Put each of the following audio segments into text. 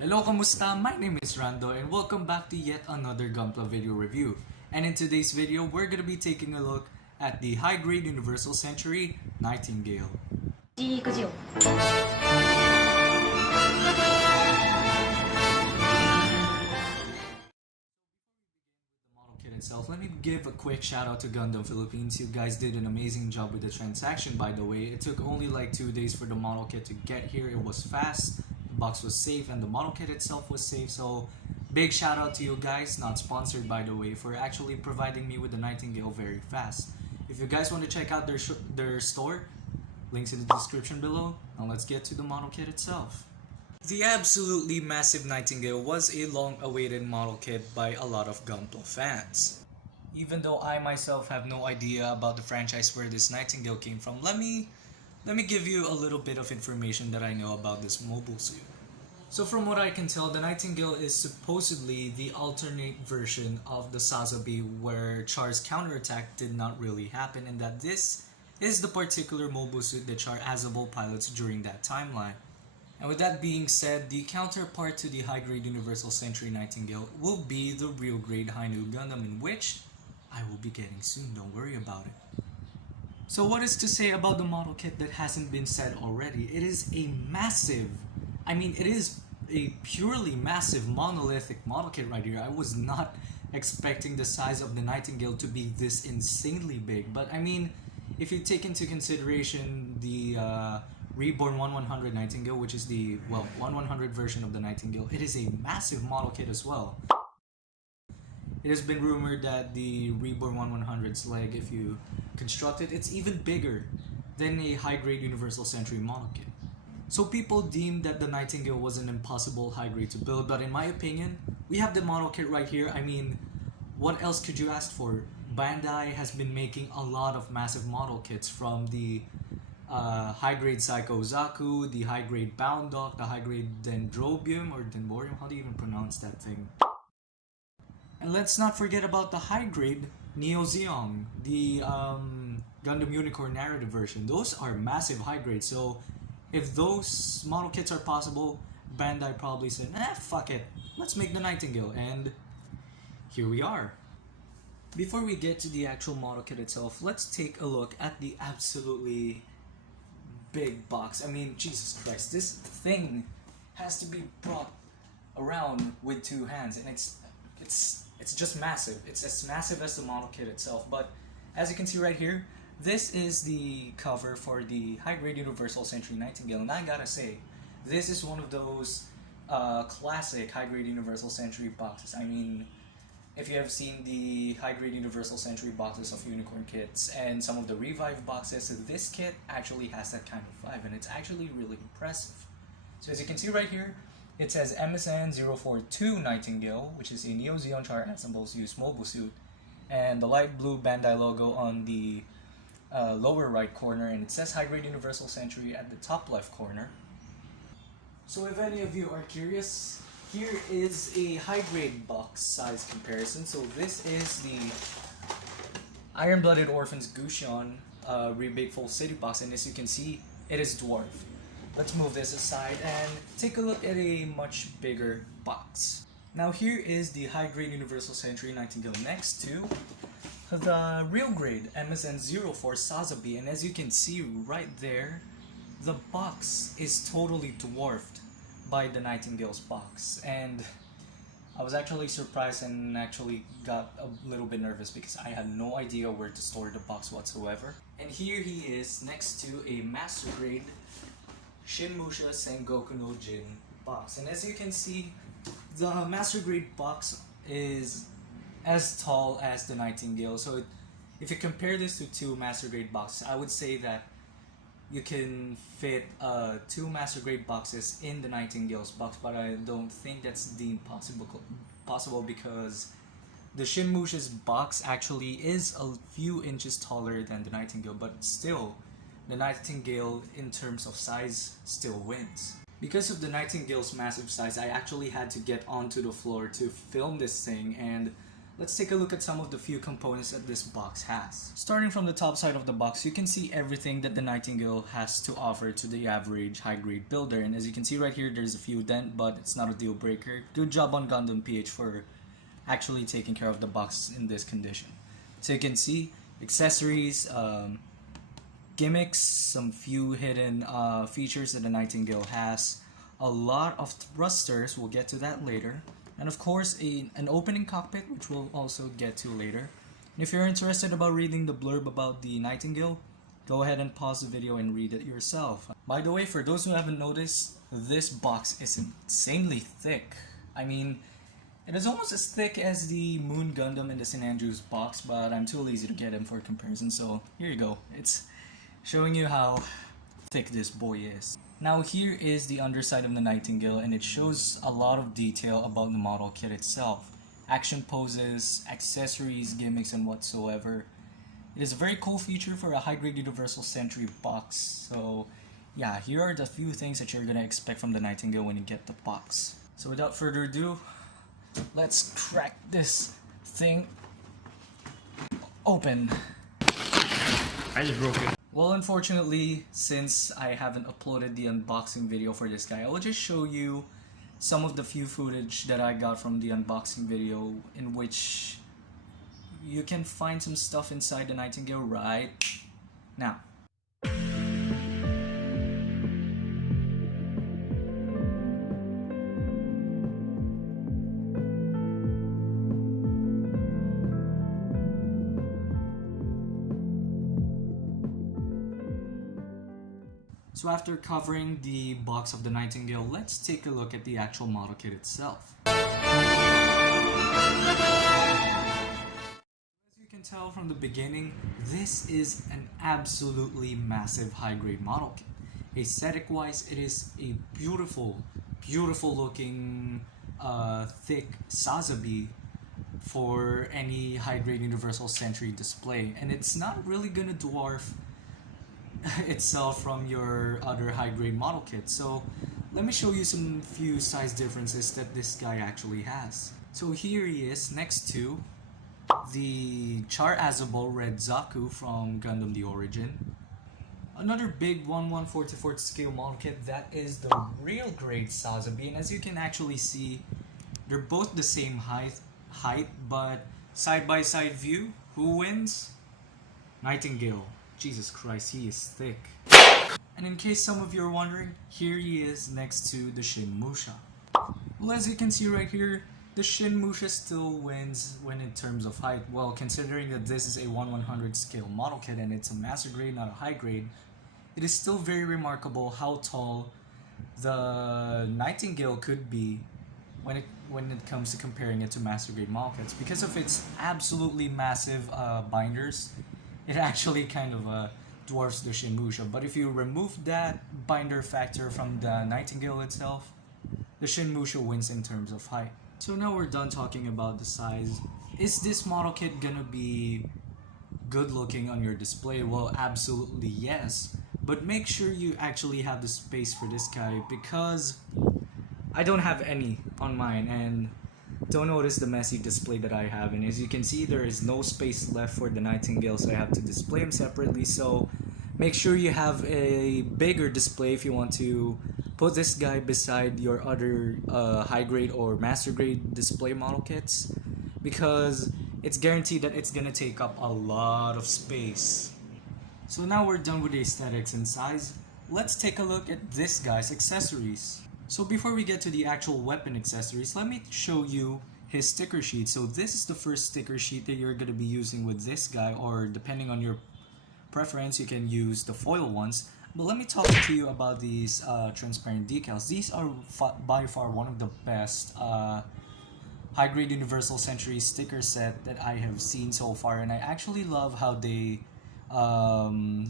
Hello, kamusta? My name is Rando and welcome back to yet another Gunpla video review. And in today's video, we're gonna be taking a look at the high-grade Universal Century Nightingale. Kit itself, let me give a quick shout out to Gundam Philippines. You guys did an amazing job with the transaction, by the way. It took only like 2 days for the model kit to get here. It was fast, the box was safe, and the model kit itself was safe. So big shout out to you guys, not sponsored by the way, for actually providing me with the Nightingale very fast. If you guys want to check out their store, links in the description below. Now let's get to the model kit itself. The absolutely massive Nightingale was a long-awaited model kit by a lot of Gunpla fans. Even though I myself have no idea about the franchise where this Nightingale came from, let me give you a little bit of information that I know about this mobile suit. So from what I can tell, the Nightingale is supposedly the alternate version of the Sazabi where Char's counterattack did not really happen, and that this is the particular mobile suit that Char Azabal pilots during that timeline. And with that being said, the counterpart to the high-grade Universal Century Nightingale will be the real grade High Noob Gundam, in which I will be getting soon, don't worry about it. So what is to say about the model kit that hasn't been said already? It is a massive, it is a purely massive monolithic model kit right here. I was not expecting the size of the Nightingale to be this insanely big, but if you take into consideration the Reborn 1100 Nightingale, which is the 1100 version of the Nightingale, it is a massive model kit as well. It has been rumored that the Reborn 1100's leg, if you construct it, it's even bigger than a high-grade Universal Century model kit. So people deemed that the Nightingale was an impossible high-grade to build, but in my opinion, we have the model kit right here. What else could you ask for? Bandai has been making a lot of massive model kits, from the high-grade Psycho Zaku, the high-grade Bound Dog, the high-grade Dendrobium or Dendborium, how do you even pronounce that thing? And let's not forget about the high-grade Neo Zeong, the Gundam Unicorn narrative version. Those are massive high-grades, so if those model kits are possible, Bandai probably said, fuck it, let's make the Nightingale, and here we are. Before we get to the actual model kit itself, let's take a look at the absolutely big box. Jesus Christ, this thing has to be brought around with 2 hands, and it's just massive. It's as massive as the model kit itself. But as you can see right here, this is the cover for the high-grade Universal Century Nightingale, and I gotta say, this is one of those classic high-grade Universal Century boxes. If you have seen the high-grade Universal Century boxes of Unicorn kits and some of the Revive boxes, this kit actually has that kind of vibe, and it's actually really impressive. So as you can see right here, it says MSN 042 Nightingale, which is a Neo Zeon Char Azabal's used mobile suit, and the light blue Bandai logo on the lower right corner, and it says high-grade Universal Century at the top left corner. So if any of you are curious, here is a high-grade box size comparison. So this is the Iron-Blooded Orphans Gusion Rebake Full City box, and as you can see, it is dwarfed. Let's move this aside and take a look at a much bigger box. Now here is the high-grade Universal Century Nightingale next to the real grade MSN04 Sazabi, and as you can see right there, the box is totally dwarfed by the Nightingale's box, and I was actually surprised and actually got a little bit nervous because I had no idea where to store the box whatsoever. And here he is next to a master grade Shinmusha Sengoku no Jin box, and as you can see, the master grade box is as tall as the Nightingale. So if you compare this to 2 master grade boxes, I would say that you can fit 2 master grade boxes in the Nightingale's box, but I don't think that's deemed possible because the Shinmusha's box actually is a few inches taller than the Nightingale, but still, the Nightingale in terms of size still wins. Because of the Nightingale's massive size, I actually had to get onto the floor to film this thing, and let's take a look at some of the few components that this box has. Starting from the top side of the box, you can see everything that the Nightingale has to offer to the average high-grade builder. And as you can see right here, there's a few dent, but it's not a deal breaker. Good job on Gundam PH for actually taking care of the box in this condition. So you can see accessories, gimmicks, some few hidden features that the Nightingale has, a lot of thrusters, we'll get to that later, and of course an opening cockpit, which we'll also get to later. And if you're interested about reading the blurb about the Nightingale, go ahead and pause the video and read it yourself. By the way, for those who haven't noticed, this box is insanely thick. I mean, it is almost as thick as the Moon Gundam in the St. Andrews box, but I'm too lazy to get them for comparison, so here you go. It's showing you how thick this boy is. Now here is the underside of the Nightingale, and it shows a lot of detail about the model kit itself. Action poses, accessories, gimmicks, and whatsoever. It is a very cool feature for a high-grade Universal Century box. So yeah, here are the few things that you're gonna expect from the Nightingale when you get the box. So without further ado, let's crack this thing open. I just broke it. Well, unfortunately, since I haven't uploaded the unboxing video for this guy, I will just show you some of the few footage that I got from the unboxing video, in which you can find some stuff inside the Nightingale right now. So after covering the box of the Nightingale, let's take a look at the actual model kit itself. As you can tell from the beginning, this is an absolutely massive high-grade model kit. Aesthetic-wise, it is a beautiful, beautiful looking thick Sazabi for any high-grade Universal Century display, and it's not really gonna dwarf itself from your other high-grade model kits. So let me show you some few size differences that this guy actually has. So here he is next to the Char Azabel Red Zaku from Gundam The Origin. Another big 1/144th scale model kit, that is the real grade Sazabi, and as you can actually see, they're both the same height, but side-by-side view, who wins? Nightingale. Jesus Christ, he is thick. And in case some of you are wondering, here he is next to the Shin Musha. Well, as you can see right here, the Shin Musha still wins when in terms of height. Well, considering that this is a 1/100 scale model kit and it's a master grade, not a high grade, it is still very remarkable how tall the Nightingale could be when it comes to comparing it to master grade model kits. Because of its absolutely massive binders, it actually kind of dwarfs the Shin Musha. But if you remove that binder factor from the Nightingale itself, the Shin Musha wins in terms of height. So now we're done talking about the size. Is this model kit gonna be good looking on your display? Well, absolutely yes. But make sure you actually have the space for this guy, because I don't have any on mine, and don't notice the messy display that I have. And as you can see, there is no space left for the Nightingale, so I have to display them separately. So make sure you have a bigger display if you want to put this guy beside your other high grade or master grade display model kits, because it's guaranteed that it's gonna take up a lot of space. So now we're done with the aesthetics and size. Let's take a look at this guy's accessories. So before we get to the actual weapon accessories, let me show you his sticker sheet. So this is the first sticker sheet that you're going to be using with this guy, or depending on your preference, you can use the foil ones. But let me talk to you about these transparent decals. These are by far one of the best high-grade Universal Century sticker set that I have seen so far, and I actually love how they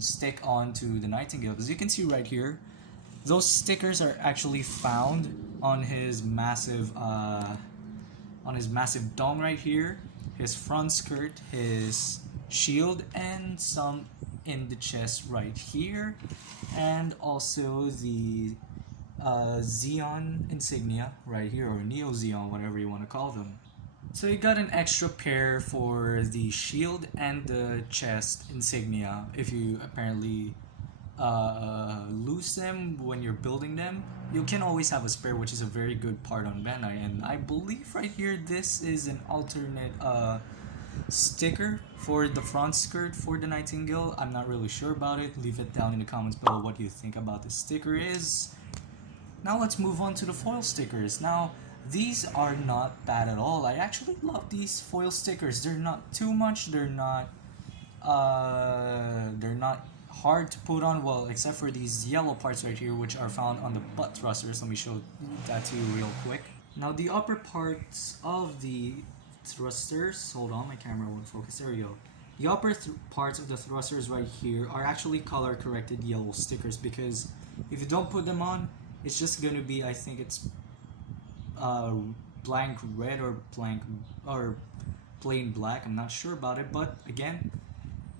stick on to the Nightingale. As you can see right here, those stickers are actually found on his massive dome right here, his front skirt, his shield, and some in the chest right here, and also the Zeon insignia right here, or Neo Zeon, whatever you want to call them. So you got an extra pair for the shield and the chest insignia if you apparently lose them when you're building them. You can always have a spare, which is a very good part on Bandai. And I believe right here this is an alternate sticker for the front skirt for the Nightingale. I'm not really sure about it. Leave it down in the comments below what you think about the sticker is. Now let's move on to the foil stickers. Now these are not bad at all. I actually love these foil stickers. They're not too much. They're not hard to put on, well, except for these yellow parts right here, which are found on the butt thrusters. Let me show that to you real quick. Now the upper parts of the thrusters, hold on, my camera won't focus, there we go. The upper parts of the thrusters right here are actually color corrected yellow stickers, because if you don't put them on, it's just gonna be, I think it's blank red or plain black. I'm not sure about it, but again,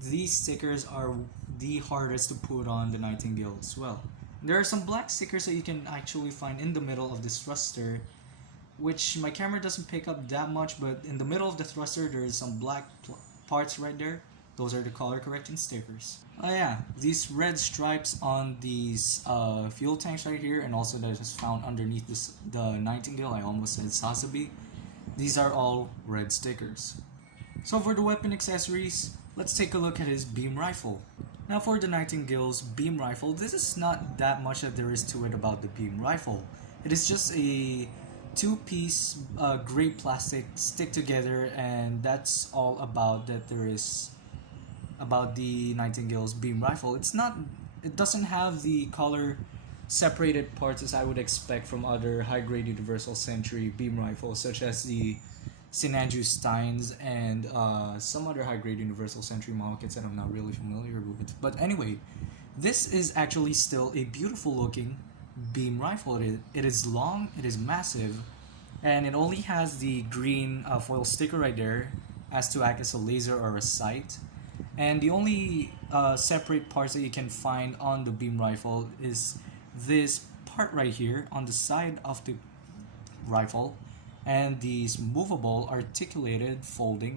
these stickers are the hardest to put on the Nightingale as well. There are some black stickers that you can actually find in the middle of this thruster, which my camera doesn't pick up that much, but in the middle of the thruster there is some black parts right there. Those are the color correction stickers. Oh yeah, these red stripes on these fuel tanks right here, and also that is found underneath the Nightingale, I almost said Sasabi. These are all red stickers. So for the weapon accessories, let's take a look at his beam rifle. Now for the Nightingale's beam rifle, this is not that much that there is to it about the beam rifle. It is just a two-piece gray plastic stick together, and that's all about that there is about the Nightingale's beam rifle. It doesn't have the color separated parts as I would expect from other high-grade Universal Century beam rifles, such as the Sinanju Steins and some other high-grade Universal Century model kits that I'm not really familiar with. But anyway, this is actually still a beautiful looking beam rifle. It is long, it is massive, and it only has the green foil sticker right there as to act as a laser or a sight. And the only separate parts that you can find on the beam rifle is this part right here on the side of the rifle, and these movable articulated folding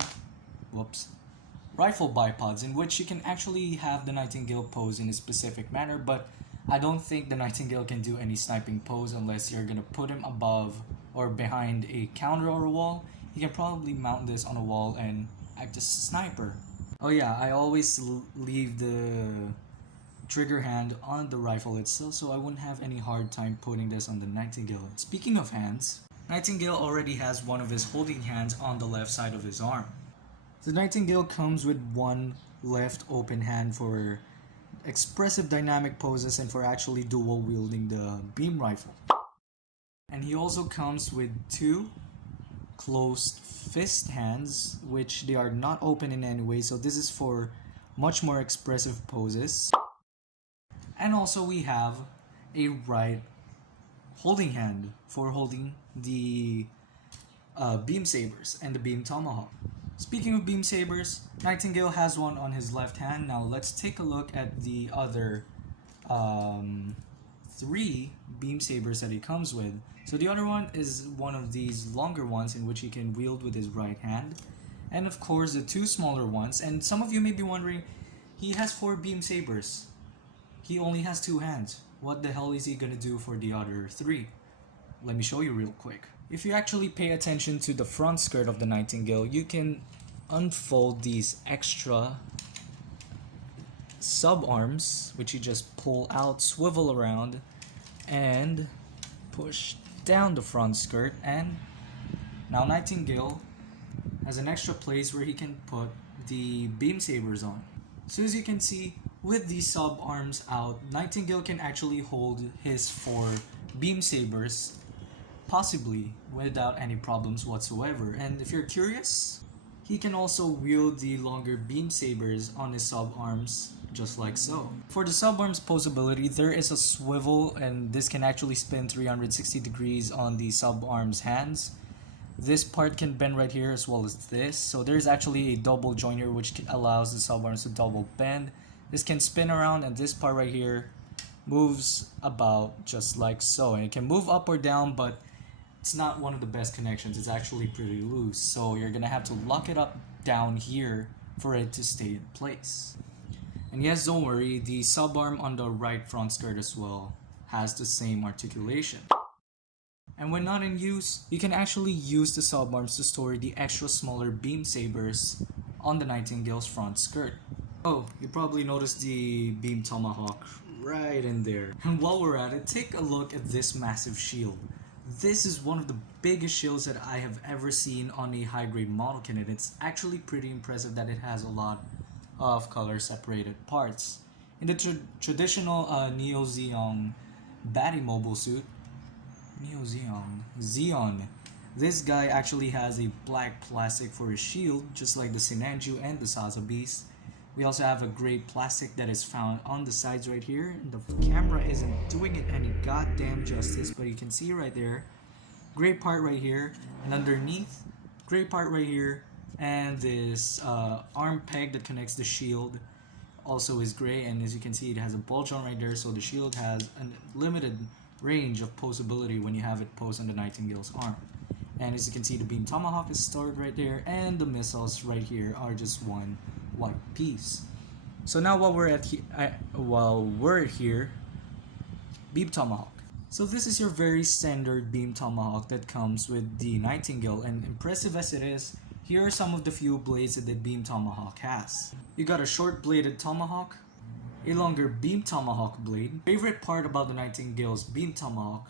rifle bipods, in which you can actually have the Nightingale pose in a specific manner, but I don't think the Nightingale can do any sniping pose unless you're gonna put him above or behind a counter or a wall. You can probably mount this on a wall and act as a sniper. Oh yeah, I always leave the trigger hand on the rifle itself, so I wouldn't have any hard time putting this on the Nightingale. Speaking of hands, Nightingale already has one of his holding hands on the left side of his arm. The Nightingale comes with one left open hand for expressive dynamic poses and for actually dual wielding the beam rifle. And he also comes with two closed fist hands, which they are not open in any way, so this is for much more expressive poses. And also we have a right holding hand for holding the beam sabers and the Bib Tomahawk. Speaking of beam sabers, Nightingale has one on his left hand. Now let's take a look at the other three beam sabers that he comes with. So the other one is one of these longer ones in which he can wield with his right hand, and of course the two smaller ones. And some of you may be wondering, he has 4 beam sabers, he only has 2 hands. What the hell is he gonna do for the other 3? Let me show you real quick. If you actually pay attention to the front skirt of the Nightingale, you can unfold these extra sub arms, which you just pull out, swivel around, and push down the front skirt, and now Nightingale has an extra place where he can put the beam sabers on. So as you can see, with these sub arms out, Nightingale can actually hold his 4 beam sabers possibly without any problems whatsoever. And if you're curious, he can also wield the longer beam sabers on his sub arms just like so. For the sub arms posability, there is a swivel, and this can actually spin 360 degrees on the sub arms hands. This part can bend right here as well as this, so there's actually a double joint here which allows the sub arms to double bend. This can spin around, and this part right here moves about just like so, and it can move up or down, but it's not one of the best connections. It's actually pretty loose, so you're gonna have to lock it up down here for it to stay in place. And yes, don't worry, the subarm on the right front skirt as well has the same articulation. And when not in use, you can actually use the subarms to store the extra smaller beam sabers on the Nightingale's front skirt. Oh, you probably noticed the Beam Tomahawk right in there. And while we're at it, take a look at this massive shield. This is one of the biggest shields that I have ever seen on a high-grade model kit, and it's actually pretty impressive that it has a lot of color-separated parts. In the traditional Neo Zeon baddie mobile suit, Zeon, this guy actually has a black plastic for his shield, just like the Sinanju and the Saza Beast. We also have a gray plastic that is found on the sides right here. The camera isn't doing it any goddamn justice, but you can see right there, gray part right here, and underneath, gray part right here, and this arm peg that connects the shield also is gray, and as you can see, it has a bulge on right there, so the shield has a limited range of posability when you have it posed on the Nightingale's arm. And as you can see, the Beam Tomahawk is stored right there, and the missiles right here are just one white piece. So now while we're here, Bib Tomahawk. So this is your very standard Beam Tomahawk that comes with the Nightingale, and impressive as it is, here are some of the few blades that the Beam Tomahawk has. You got a short bladed tomahawk, a longer Beam Tomahawk blade. Favorite part about the Nightingale's Beam Tomahawk,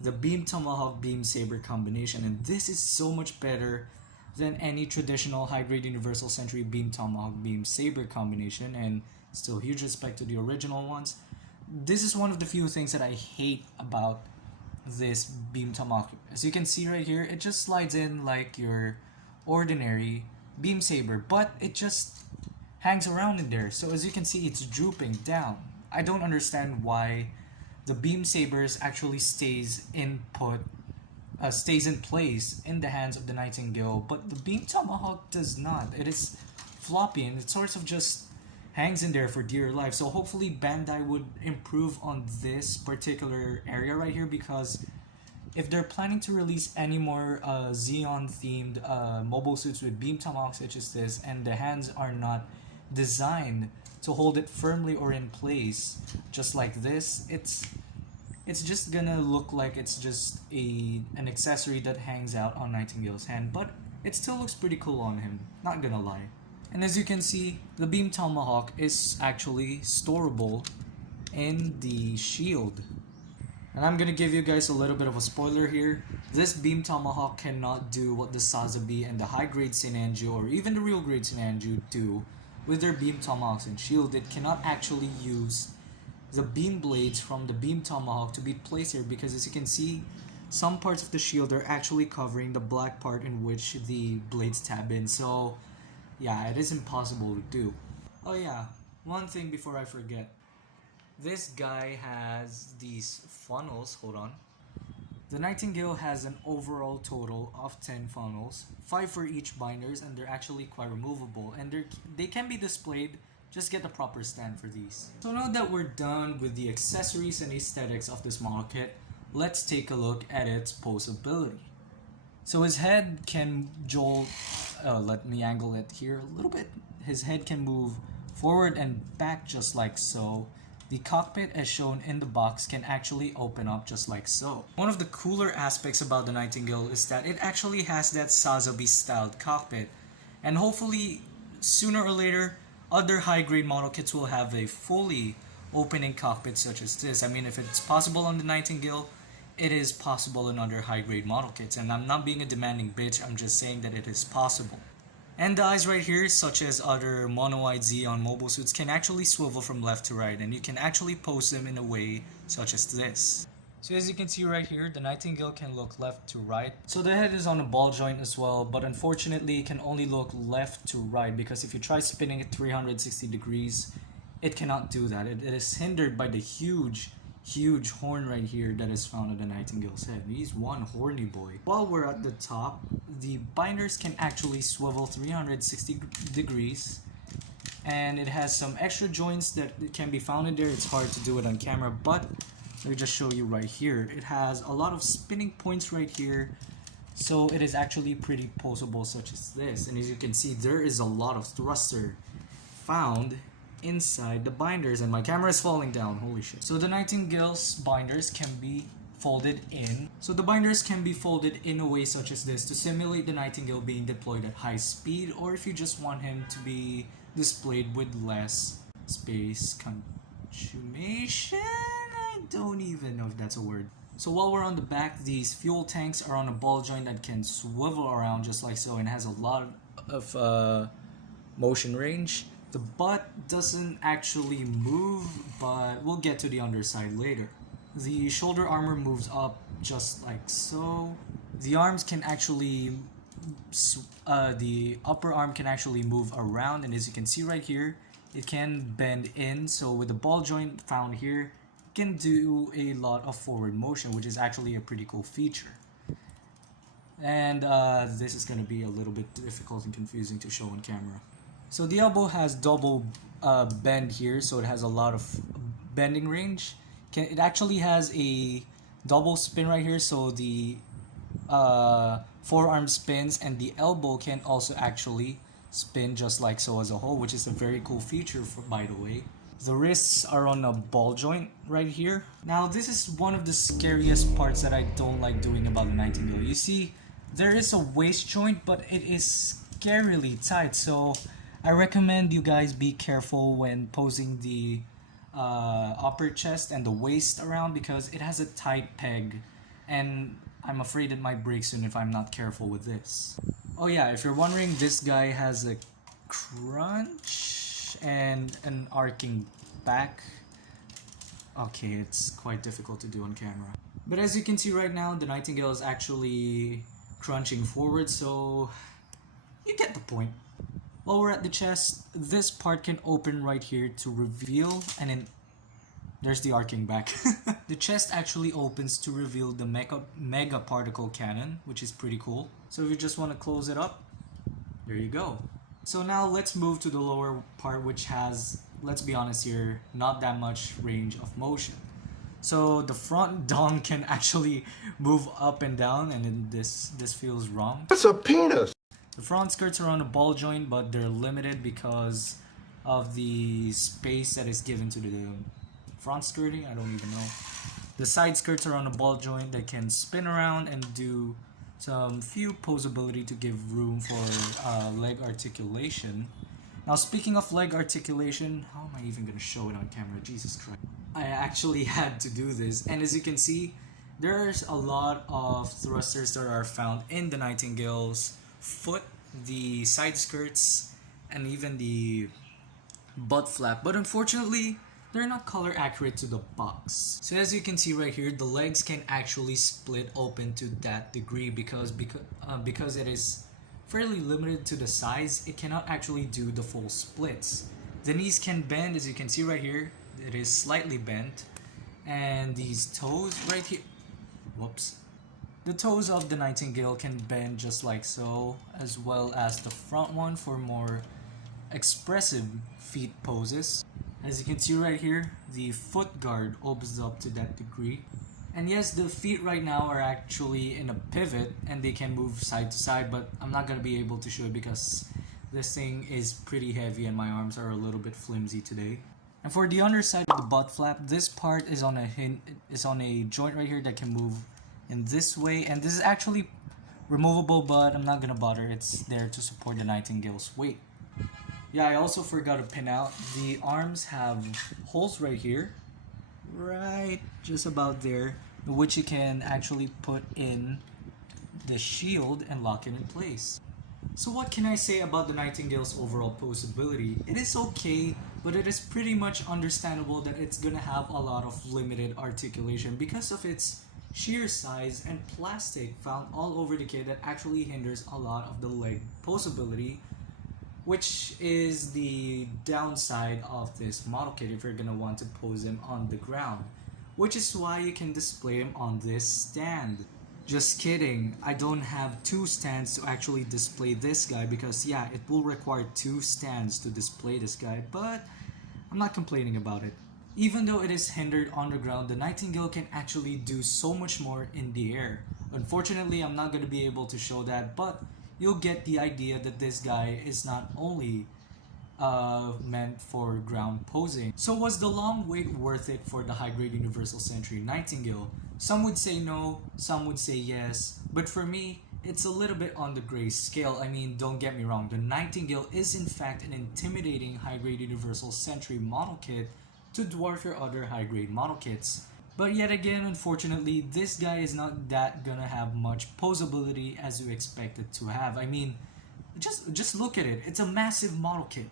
the Beam Tomahawk Beam Saber combination, and this is so much better than any traditional high-grade Universal Century Beam Tomahawk Beam Saber combination, and still huge respect to the original ones. This is one of the few things that I hate about this Beam Tomahawk. As you can see right here, it just slides in like your ordinary Beam Saber, but it just hangs around in there. So as you can see, it's drooping down. I don't understand why the Beam Sabers actually stays in place in the hands of the Nightingale, but the Beam Tomahawk does not. It is floppy and it sort of just hangs in there for dear life. So hopefully Bandai would improve on this particular area right here, because if they're planning to release any more Xeon themed mobile suits with Beam Tomahawk such as this, and the hands are not designed to hold it firmly or in place just like this, it's just gonna look like it's just an accessory that hangs out on Nightingale's hand, but it still looks pretty cool on him, not gonna lie. And as you can see, the Beam Tomahawk is actually storable in the shield. And I'm gonna give you guys a little bit of a spoiler here. This Beam Tomahawk cannot do what the Sazabi and the high-grade Sinanju, or even the real-grade Sinanju, do with their Beam Tomahawks and shield. It cannot actually use the beam blades from the Beam Tomahawk to be placed here, because as you can see, some parts of the shield are actually covering the black part in which the blades tab in. So yeah, it is impossible to do. Oh yeah, one thing before I forget. This guy has these funnels, hold on. The Nightingale has an overall total of 10 funnels, 5 for each binders, and they're actually quite removable, and they can be displayed. Just get the proper stand for these. So now that we're done with the accessories and aesthetics of this model kit, let's take a look at its posability. So his head can jolt, let me angle it here a little bit. His head can move forward and back just like so. The cockpit, as shown in the box, can actually open up just like so. One of the cooler aspects about the Nightingale is that it actually has that Sazabi styled cockpit, and hopefully sooner or later other high-grade model kits will have a fully opening cockpit such as this. I mean, if it's possible on the Nightingale, it is possible in other high-grade model kits, and I'm not being a demanding bitch, I'm just saying that it is possible. And the eyes right here, such as other mono-eyed Xeon mobile suits, can actually swivel from left to right, and you can actually pose them in a way such as this. So as you can see right here, the Nightingale can look left to right. So the head is on a ball joint as well, but unfortunately it can only look left to right, because if you try spinning it 360 degrees, it cannot do that. It is hindered by the huge horn right here that is found on the Nightingale's head. He's one horny boy. While we're at the top, the binders can actually swivel 360 degrees, and it has some extra joints that can be found in there. It's hard to do it on camera, but Let me just show you right here. It has a lot of spinning points right here. So it is actually pretty poseable such as this. And as you can see, there is a lot of thruster found inside the binders. And my camera is falling down, holy shit. So the Nightingale's binders can be folded in. So the binders can be folded in a way such as this to simulate the Nightingale being deployed at high speed, or if you just want him to be displayed with less space consummation. I don't even know if that's a word. So while we're on the back, these fuel tanks are on a ball joint that can swivel around just like so and has a lot of motion range. The butt doesn't actually move, but we'll get to the underside later. The shoulder armor moves up just like so. The arms can actually, the upper arm can actually move around, and as you can see right here, it can bend in. So with the ball joint found here, it can do a lot of forward motion, which is actually a pretty cool feature. And this is going to be a little bit difficult and confusing to show on camera. So the elbow has double bend here, so it has a lot of bending range. It actually has a double spin right here, so the forearm spins, and the elbow can also actually spin just like so as a whole, which is a very cool feature by the way. The wrists are on a ball joint right here. Now this is one of the scariest parts that I don't like doing about the Nightingale. You see, there is a waist joint, but it is scarily tight, so I recommend you guys be careful when posing the upper chest and the waist around, because it has a tight peg and I'm afraid it might break soon if I'm not careful with this. Oh yeah, if you're wondering, this guy has a crunch and an arcing back. Okay, it's quite difficult to do on camera. But as you can see right now, the Nightingale is actually crunching forward, so you get the point. While we're at the chest, this part can open right here to reveal, and then there's the arcing back. The chest actually opens to reveal the mega particle cannon, which is pretty cool. So if you just want to close it up, there you go. So now let's move to the lower part, which has, let's be honest here, not that much range of motion. So the front dong can actually move up and down, and then this feels wrong. It's a penis! The front skirts are on a ball joint, but they're limited because of the space that is given to the front skirting. I don't even know. The side skirts are on a ball joint that can spin around and do some few posability to give room for leg articulation. Now speaking of leg articulation, how am I even going to show it on camera? Jesus Christ. I actually had to do this, and as you can see, there's a lot of thrusters that are found in the Nightingale's foot, the side skirts, and even the butt flap, but unfortunately they're not color accurate to the box. So as you can see right here, the legs can actually split open to that degree because it is fairly limited to the size. It cannot actually do the full splits. The knees can bend, as you can see right here, it is slightly bent, and these toes right here, whoops, the toes of the Nightingale can bend just like so, as well as the front one for more expressive feet poses. As you can see right here, the foot guard opens up to that degree. And yes, the feet right now are actually in a pivot and they can move side to side, but I'm not going to be able to show it because this thing is pretty heavy and my arms are a little bit flimsy today. And for the underside of the butt flap, this part is on a joint right here that can move in this way, and this is actually removable, but I'm not gonna bother. It's there to support the Nightingale's weight. Yeah, I also forgot to pin out, the arms have holes right here, right just about there, which you can actually put in the shield and lock it in place. So what can I say about the Nightingale's overall posability? It is okay, but it is pretty much understandable that it's gonna have a lot of limited articulation because of its sheer size and plastic found all over the kit that actually hinders a lot of the leg posability, which is the downside of this model kit if you're gonna want to pose him on the ground, which is why you can display him on this stand. Just kidding, I don't have two stands to actually display this guy because yeah, it will require two stands to display this guy, but I'm not complaining about it. Even though it is hindered on the ground, the Nightingale can actually do so much more in the air. Unfortunately, I'm not going to be able to show that, but you'll get the idea that this guy is not only meant for ground posing. So was the long wait worth it for the high-grade Universal Century Nightingale? Some would say no, some would say yes, but for me, it's a little bit on the gray scale. I mean, don't get me wrong, the Nightingale is in fact an intimidating high-grade Universal Century model kit to dwarf your other high-grade model kits. But yet again, unfortunately, this guy is not that gonna have much posability as you expect it to have. I mean, just look at it. It's a massive model kit.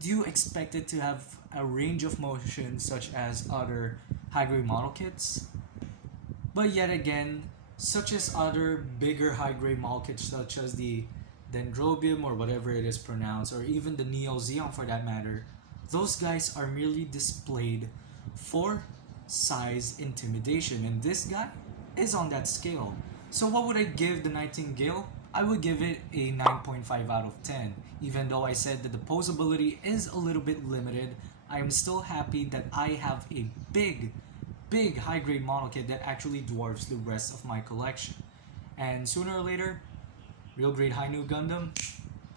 Do you expect it to have a range of motion such as other high-grade model kits? But yet again, such as other bigger high-grade model kits such as the Dendrobium or whatever it is pronounced, or even the Neo Zeon for that matter, those guys are merely displayed for size intimidation, and this guy is on that scale. So what would I give the Nightingale? I would give it a 9.5 out of 10. Even though I said that the posability is a little bit limited, I am still happy that I have a big high-grade model kit that actually dwarfs the rest of my collection. And sooner or later, real grade high new Gundam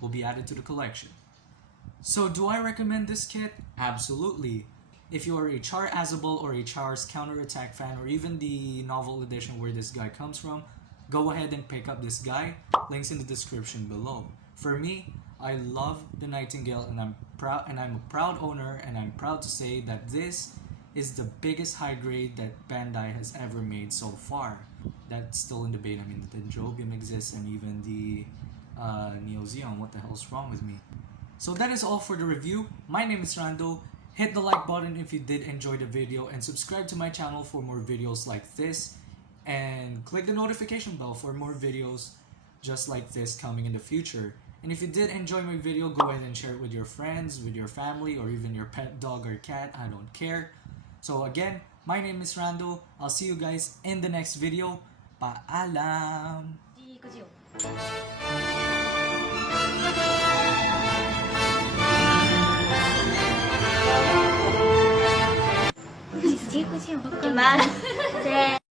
will be added to the collection. So do I recommend this kit? Absolutely. If you are a Char Azabel or a Char's Counterattack fan, or even the novel edition where this guy comes from, go ahead and pick up this guy. Links in the description below. For me, I love the Nightingale, and I'm a proud owner, and I'm proud to say that this is the biggest high grade that Bandai has ever made so far. That's still in debate. I mean, the Dendrobium exists, and even the Neo Zeon. What the hell's wrong with me? So that is all for the review. My name is Rando. Hit the like button if you did enjoy the video, and subscribe to my channel for more videos like this, and click the notification bell for more videos just like this coming in the future. And if you did enjoy my video, go ahead and share it with your friends, with your family, or even your pet dog or cat. I don't care. So again, my name is Rando. I'll see you guys in the next video. Paalam!